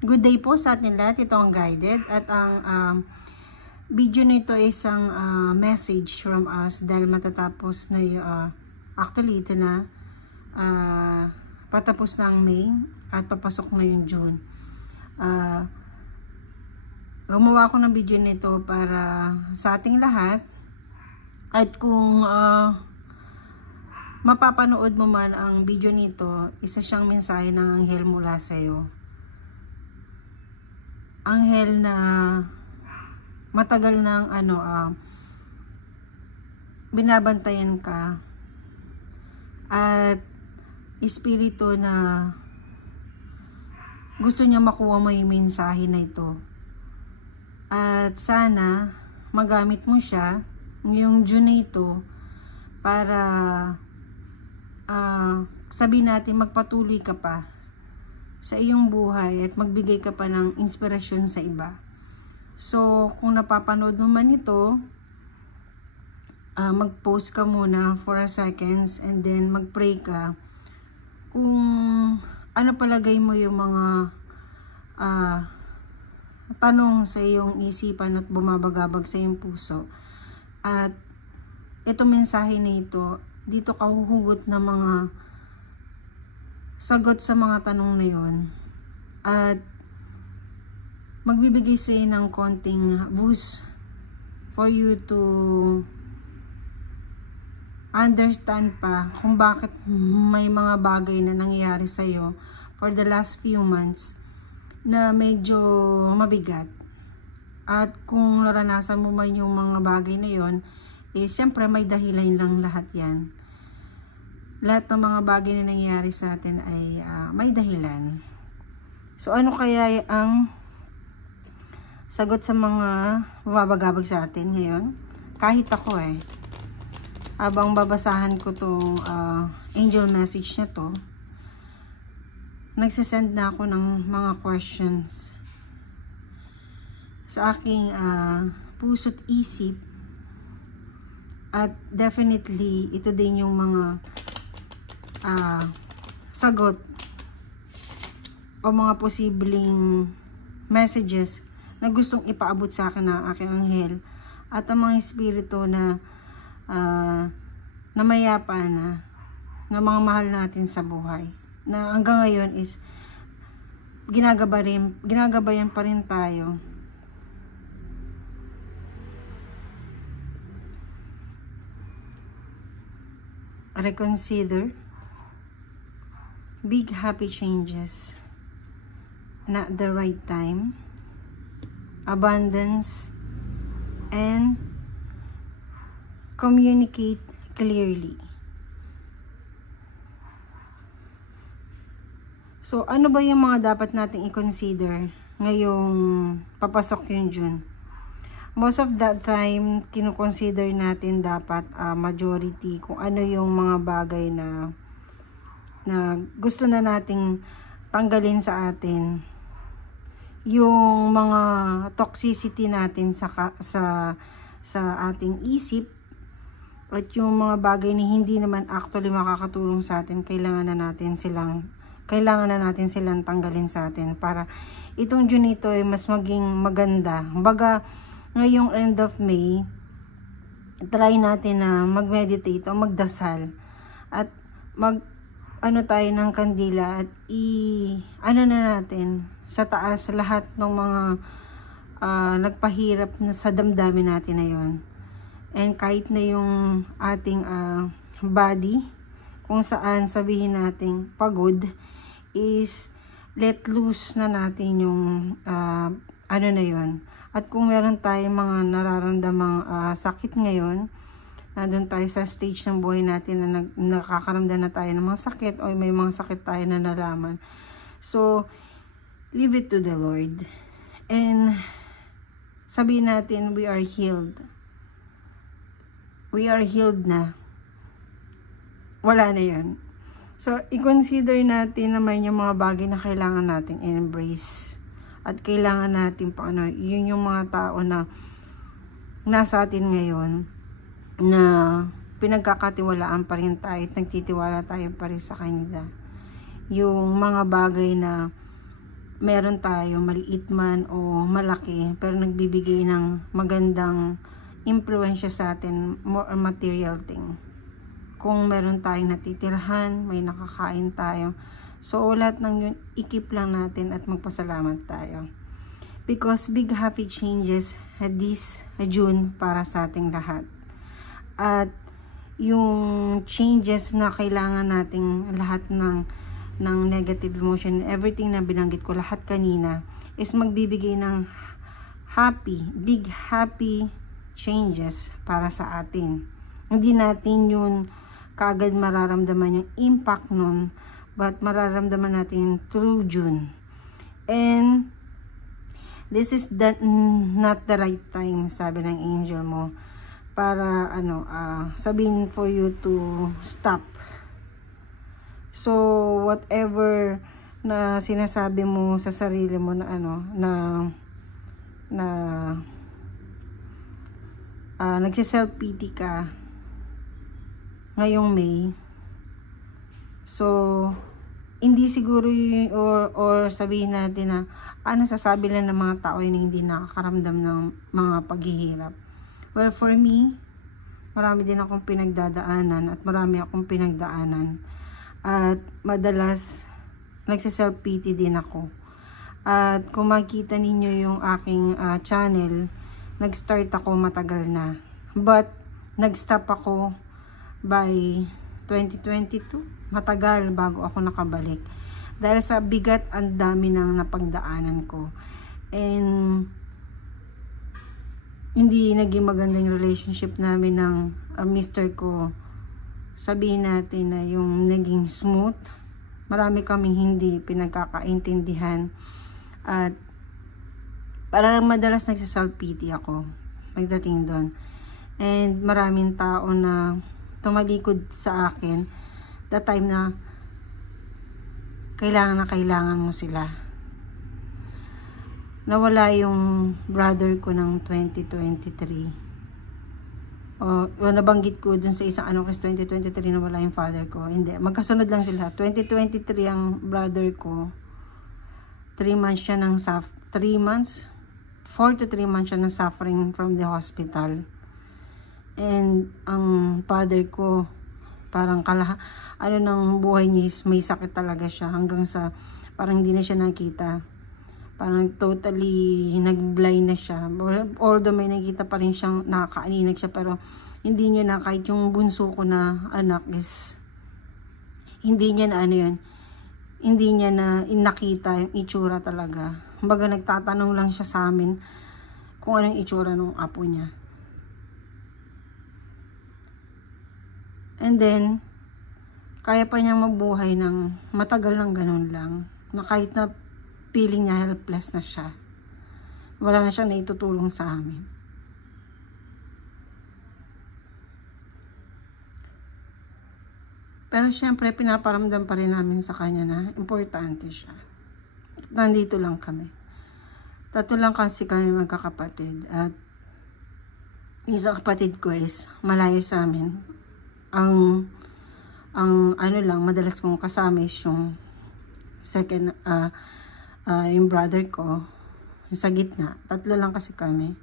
Good day po sa atin lahat. Ito ang guided at ang video nito ay isang message from us dahil matatapos na actually ito na patapos na ang May at papasok na yung June. Gumawa ako ng video nito para sa ating lahat at kung mapapanood mo man ang video nito, isa siyang mensahe ng anghel mula sa iyo. Anghel na matagal nang binabantayan ka at espiritu na gusto niya makuha mo yung mensahe na ito at sana magamit mo siya ngayong June na ito para sabihin natin magpatuloy ka pa sa iyong buhay at magbigay ka pa ng inspirasyon sa iba. So, kung napapanood mo man ito, mag-pause ka muna for a seconds and then mag-pray ka. Kung ano palagay mo yung mga tanong sa iyong isipan at bumabagabag sa iyong puso. At ito mensahe na ito, dito ka huhugot ng mga sagot sa mga tanong na yon at magbibigay sa iyo ng konting boost for you to understand pa kung bakit may mga bagay na nangyayari sa iyo for the last few months na medyo mabigat. At kung naranasan mo man yung mga bagay na yon, siyempre may dahilan lang lahat yan. Lahat ng mga bagay na nangyayari sa atin ay may dahilan. So, ano kaya ang sagot sa mga babagabag sa atin ngayon? Kahit ako habang babasahan ko tong angel message na to, nagsisend na ako ng mga questions sa aking puso't isip. At definitely, ito din yung mga sagot o mga posibleng messages na gustong ipaabot sa akin ng aking anghel at ang mga espiritu na namayapa na mga mahal natin sa buhay na hanggang ngayon is ginagabayan pa rin tayo. Reconsider. Big happy changes, not the right time, abundance, and communicate clearly. So, ano ba yung mga dapat nating i-consider ngayong papasok yung June? Most of that time, kino-consider natin dapat majority kung ano yung mga bagay na gusto na nating tanggalin sa atin, yung mga toxicity natin sa ating isip at yung mga bagay na hindi naman actually makakatulong sa atin, kailangan na natin silang tanggalin sa atin para itong June ito ay mas maging maganda. Baga ngayong end of May, try natin na mag-meditate o magdasal at tayo ng kandila at na natin sa taas lahat ng mga nagpahirap na sa damdamin natin na yon. And kahit na yung ating body, kung saan sabihin natin pagod, is let loose na natin yung na yon. At kung meron tayong mga nararamdamang sakit ngayon, nandun tayo sa stage ng buhay natin na nakakaramdam na tayo ng mga sakit o may mga sakit tayo na nalaman. So, leave it to the Lord. And sabihin natin, we are healed. We are healed na. Wala na yan. So, i-consider natin naman yung mga bagay na kailangan natin embrace. At kailangan natin yun yung mga tao na nasa atin ngayon na pinagkakatiwalaan pa rin tayo at nagtitiwala tayo pa rin sa kanila. Yung mga bagay na meron tayo, maliit man o malaki, pero nagbibigay ng magandang impluensya sa atin, more material thing. Kung meron tayong natitirahan, may nakakain tayo. So, lahat ng yun, ikip lang natin at magpasalamat tayo. Because big happy changes this June para sa ating lahat. At yung changes na kailangan nating lahat ng negative emotion, everything na binanggit ko lahat kanina, is magbibigay ng big happy changes para sa atin. Hindi natin yun kaagad mararamdaman yung impact nun, but mararamdaman natin through June. And this is not the right time, sabi ng angel mo, para sabihin for you to stop. So whatever na sinasabi mo sa sarili mo na nagsi-self pity ka ngayong May, so hindi siguro or sabihin natin na nasasabi lang ng mga tao yun hindi nakakaramdam ng mga paghihirap. Well, for me, marami din akong pinagdadaanan at marami akong pinagdaanan. At madalas, nagsiself-pity din ako. At kung makita ninyo yung aking channel, nag-start ako matagal na. But, nag-stop ako by 2022. Matagal bago ako nakabalik. Dahil sa bigat, ang dami ng napagdaanan ko. And, hindi naging magandang relationship namin ng mister ko. Sabihin natin na yung naging smooth, marami kaming hindi pinagkakaintindihan at parang madalas nagsiself-pity ako pagdating doon. And maraming tao na tumalikod sa akin the time na kailangan mo sila. Nawala yung brother ko ng 2023. Nabanggit ko dun sa isang kasi 2023 nawala yung father ko. Hindi, magkasunod lang sila. 2023 ang brother ko. 4 to 3 months siya ng suffering from the hospital. And ang father ko, parang ng buhay niya, may sakit talaga siya. Hanggang sa, parang hindi na siya nakita. Parang totally nag-blind na siya. Although may nakita pa rin siyang nakakaaninag siya, pero hindi niya na, kahit yung bunso ko na anak is, hindi niya na hindi niya na nakita yung itsura talaga. Kumbaga nagtatanong lang siya sa amin kung anong itsura ng apo niya. And then, kaya pa niyang mabuhay ng matagal ng ganun lang. Na kahit na feeling niya helpless na siya. Wala na siyang naitutulong sa amin. Pero syempre, pinaparamdam pa rin namin sa kanya na importante siya. Nandito lang kami. 3 lang kasi kami magkakapatid. At isang kapatid ko is malayo sa amin. Ang madalas kong kasama is yung second, yung brother ko, sa gitna. 3 lang kasi kami.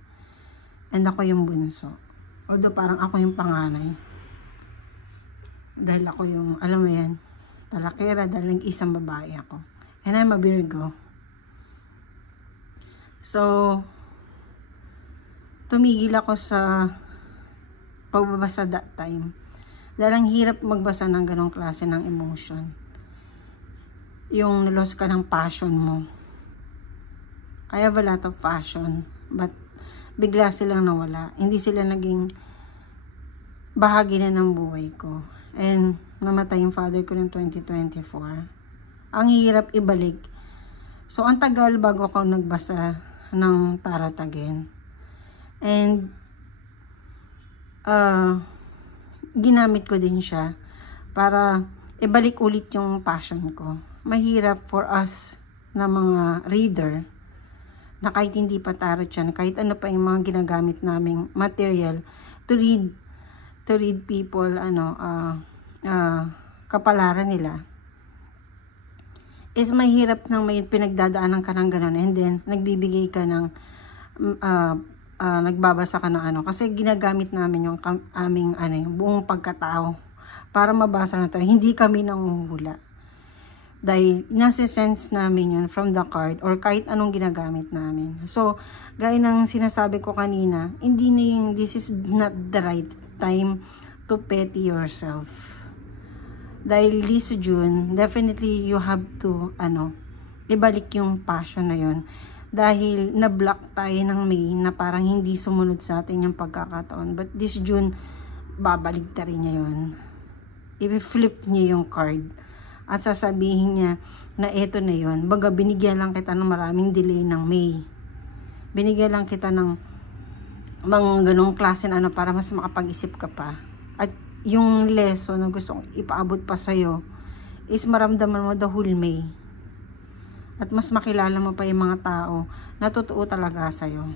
And ako yung bunso. Although parang ako yung panganay. Dahil ako yung, alam mo yan, talakera, dahil nag-isang babae ako. And I'm a Virgo. So, tumigil ako sa pagbabasa that time. Dahil ang hirap magbasa ng ganong klase ng emotion. Yung nalos ka ng passion mo. I have a lot of passion, but bigla silang nawala. Hindi sila naging bahagi na ng buhay ko. And namatay yung father ko ng 2024. Ang hirap ibalik. So, ang tagal bago ako nagbasa ng tarot again. And ginamit ko din siya para ibalik ulit yung passion ko. Mahirap for us na mga reader na kahit hindi pa tarot yan, kahit ano pa yung mga ginagamit naming material to read people kapalaran nila. is mahirap nang may pinagdadaanan ka ng gano'n, and then nagbibigay ka ng nagbabasa ka ng ano, kasi ginagamit namin yung aming yung buong pagkatao para mabasa na tayo. Hindi kami nanguhula, dahil nasa-sense namin yun from the card or kahit anong ginagamit namin. So gaya ng sinasabi ko kanina, hindi na yung this is not the right time to petty yourself. Dahil this June, definitely you have to ibalik yung passion na yun. Dahil na-block tayo ng May na parang hindi sumunod sa atin yung pagkakataon. But this June, babalik ta rin niya yun. I-flip niya yung card at sasabihin niya na eto na yun. Baga, binigyan lang kita ng maraming delay ng May. Binigyan lang kita ng mga ganong klase na para mas makapag-isip ka pa. At yung lesson na gusto kong ipaabot pa sa'yo is maramdaman mo the whole May. At mas makilala mo pa yung mga tao na totoo talaga sa'yo.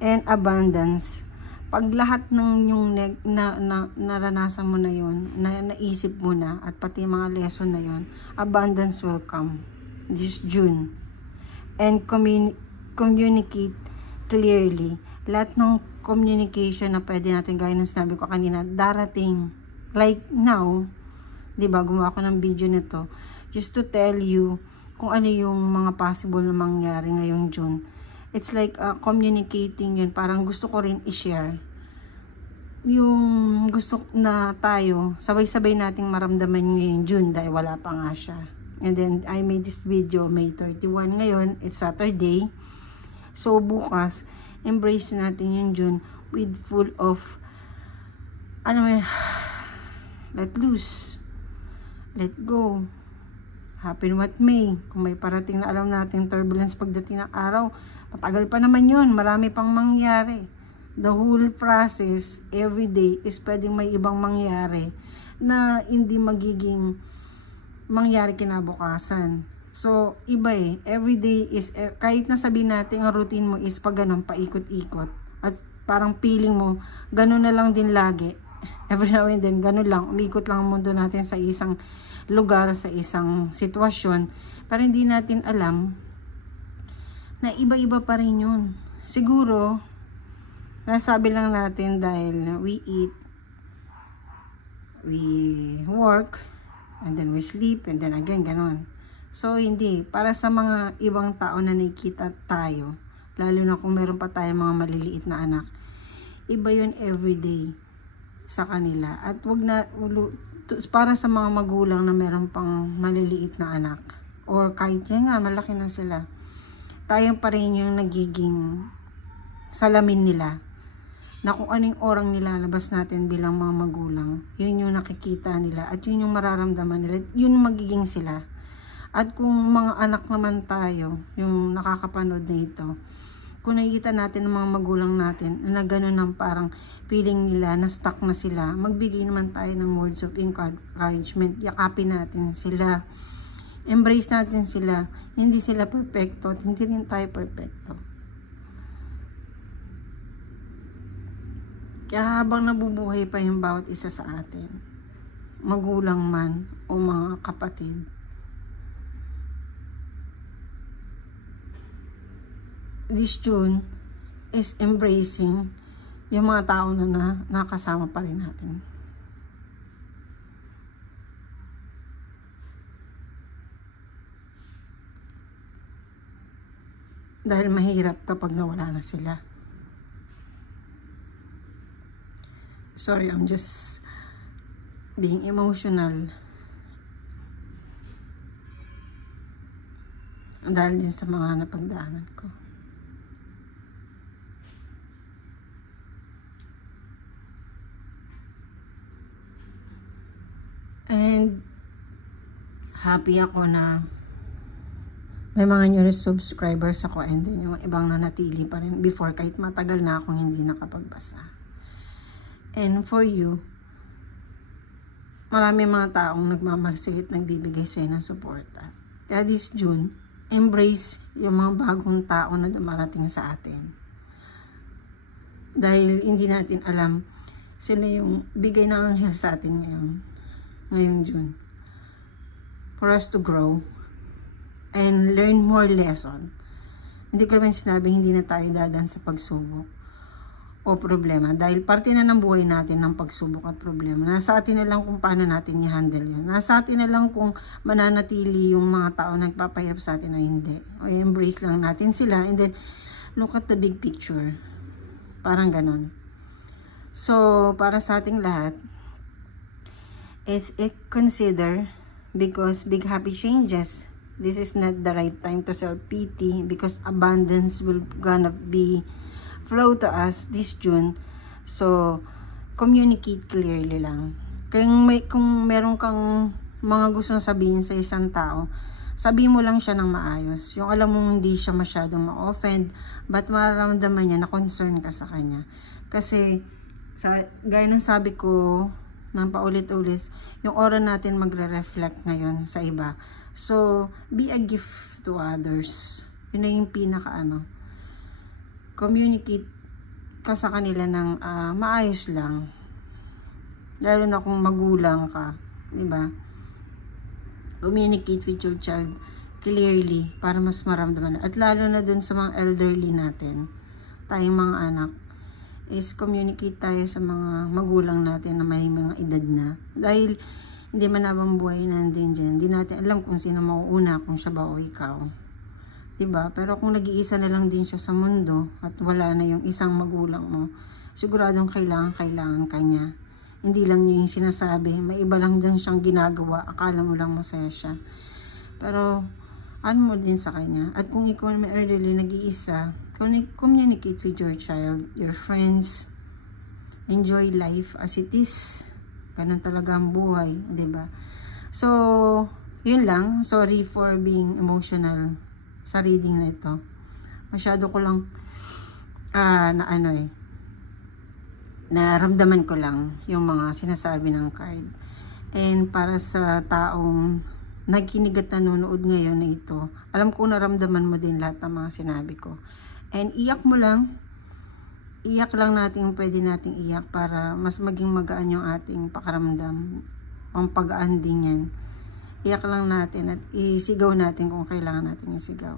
And abundance. Pag lahat ng yung naranasan mo na yun, naisip mo na, at pati mga lesson na yun, abundance will come this June. And communicate clearly. Lahat ng communication na pwede natin, gaya ng sinabi ko kanina, darating. Like now, diba, gumawa ko ng video nito just to tell you kung ano yung mga possible na mangyari ngayong June. It's like communicating yun. Parang gusto ko rin i-share yung gusto na tayo sabay-sabay nating maramdaman ngayong June, dahil wala pa nga siya. And then I made this video May 31 ngayon. It's Saturday. So bukas, embrace natin yung June with full of let loose, let go, happen what may. Kung may parating na alam natin turbulence pagdating ng araw, matagal pa naman yun, marami pang mangyari. The whole process every day is pwedeng may ibang mangyari na hindi magiging mangyari kinabukasan. So iba every day is kahit na sabihin natin ang routine mo is pag ganun, paikot-ikot, at parang feeling mo ganun na lang din lagi, every now and then ganun lang, umikot lang ang mundo natin sa isang lugar, sa isang sitwasyon, pero hindi natin alam na iba-iba pa rin yun. Siguro nasabi lang natin dahil we eat, we work, and then we sleep, and then again ganon. So hindi, para sa mga ibang tao na nakikita tayo, lalo na kung meron pa tayong mga maliliit na anak, iba yun everyday sa kanila. At wag na, para sa mga magulang na meron pang maliliit na anak, or kahit yan nga, malaki na sila, tayo pa rin yung nagiging salamin nila, na kung anong orang nilalabas natin bilang mga magulang, yun yung nakikita nila, at yun yung mararamdaman nila, yun magiging sila. At kung mga anak naman tayo, yung nakakapanood na ito, kung nakikita natin ng mga magulang natin na gano'n ang parang feeling nila na stuck na sila, magbigay naman tayo ng words of encouragement, yakapin natin sila, embrace natin sila. Hindi sila perfecto at hindi rin tayo perfecto. Kaya habang nabubuhay pa yung bawat isa sa atin, magulang man o mga kapatid, this June is embracing yung mga tao na nakasama pa rin natin. Dahil mahirap kapag nawala na sila. Sorry, I'm just being emotional. Dahil din sa mga napagdaanan ko. And happy ako na may mga new subscribers ako, and then yung ibang nanatili pa rin before, kahit matagal na akong hindi nakapagbasa. And for you, marami mga taong nagmamasid, nagbibigay sa'yo ng suporta. Kaya this June, embrace yung mga bagong tao na dumarating sa atin. Dahil hindi natin alam, sila yung bigay ng anghel sa atin ngayong June. for us to grow and learn more lesson. Hindi ko naman sinabing hindi na tayo dadaan sa pagsubok o problema, dahil parte na ng buhay natin ng pagsubok at problema. Nasa atin na lang kung paano natin i-handle yun. Nasa atin na lang kung mananatili yung mga tao nagpapahirap sa atin o hindi. O embrace lang natin sila and then look at the big picture. Parang ganon. So, para sa ating lahat, consider, because big happy changes, this is not the right time to self-pity, because abundance will gonna be flow to us this June. So, communicate clearly lang. Kung meron kang mga gustong sabihin sa isang tao, sabihin mo lang siya ng maayos. Yung alam mong hindi siya masyadong ma-offend, but mararamdaman niya na concern ka sa kanya. Kasi, gaya ng sabi ko ng paulit-ulit, yung aura natin magre-reflect ngayon sa iba. So, be a gift to others. Yun na yung communicate ka sa kanila ng maayos lang. Lalo na kung magulang ka, diba? Communicate with your child clearly para mas maramdaman. At lalo na dun sa mga elderly natin, tayong mga anak, is communicate tayo sa mga magulang natin na may mga edad na. Dahil hindi man habang buhay nandun dyan, hindi natin alam kung sino mauuna, kung siya ba o ikaw. Diba? Pero kung nag-iisa na lang din siya sa mundo at wala na yung isang magulang mo, siguradong kailangan ka niya. Hindi lang niya yung sinasabi, may iba lang din siyang ginagawa, akala mo lang masaya siya. Pero ano mo din sa kanya. At kung ikaw may elderly nag-iisa, communicate with your child, your friends, enjoy life as it is. Ganun talaga ang buhay, diba? So, yun lang. Sorry for being emotional sa reading na ito. Masyado ko lang naramdaman ko lang yung mga sinasabi ng card. And para sa taong nakikinig at nanonood ngayon na ito, alam ko naramdaman mo din lahat ng mga sinabi ko. And iyak mo lang. Iyak lang natin yung pwede nating iyak para mas maging magaan yung ating pakaramdam. Ang pag-aan din yan. Iyak lang natin at isigaw natin kung kailangan natin isigaw.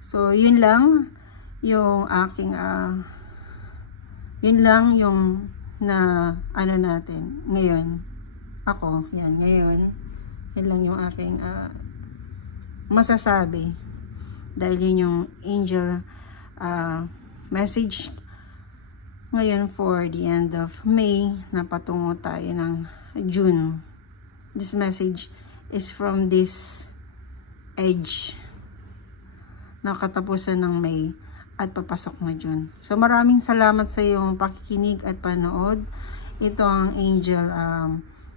So, yun lang yung aking yun lang yung natin ngayon. Ako, yan, ngayon. Yun lang yung aking masasabi. Dahil yun yung angel message ngayon for the end of May na patungo tayo ng June. This message is from this edge na katapusan ng May at papasok na June. So maraming salamat sa iyong pakikinig at panood. Ito ang angel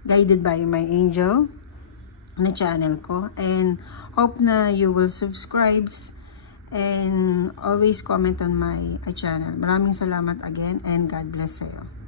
guided by my angel na channel ko, and hope na you will subscribe and always comment on my channel. Maraming salamat again and God bless sa'yo.